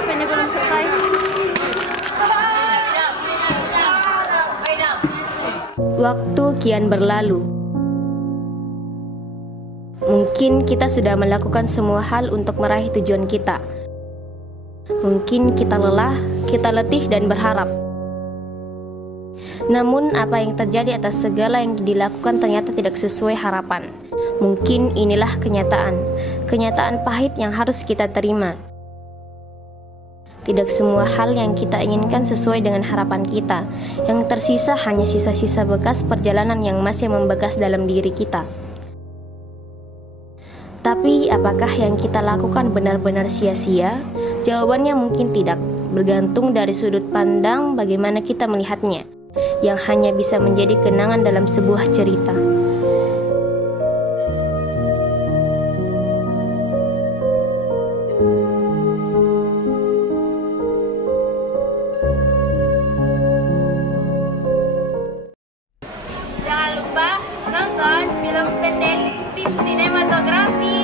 Ravennya belum selesai. Waktu kian berlalu. Mungkin kita sudah melakukan semua hal untuk meraih tujuan kita. Mungkin kita lelah, kita letih dan berharap. Namun apa yang terjadi atas segala yang dilakukan ternyata tidak sesuai harapan. Mungkin inilah kenyataan pahit yang harus kita terima. Tidak semua hal yang kita inginkan sesuai dengan harapan kita. Yang tersisa hanya sisa-sisa bekas perjalanan yang masih membekas dalam diri kita. Tapi apakah yang kita lakukan benar-benar sia-sia? Jawabannya mungkin tidak, bergantung dari sudut pandang bagaimana kita melihatnya, yang hanya bisa menjadi kenangan dalam sebuah cerita. Jangan lupa nonton film pendek Tim Sinematografi.